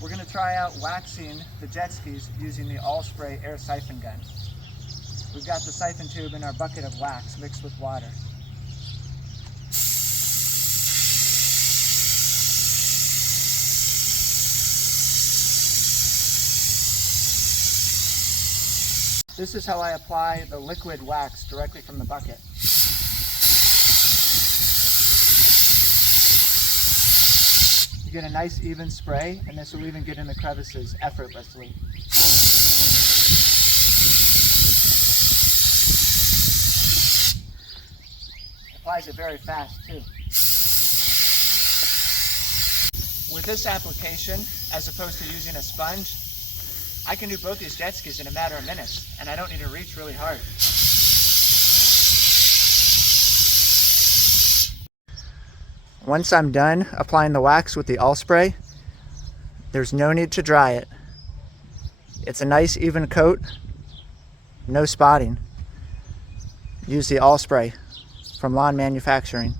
We're going to try out waxing the jet skis using the Alspray air siphon gun. We've got the siphon tube in our bucket of wax mixed with water. This is how I apply the liquid wax directly from the bucket. You get a nice even spray, and this will even get in the crevices effortlessly. Applies it very fast too. With this application, as opposed to using a sponge, I can do both these jet skis in a matter of minutes, and I don't need to reach really hard. Once I'm done applying the wax with the Alspray, there's no need to dry it. It's a nice even coat, no spotting. Use the Alspray from Lonn Manufacturing.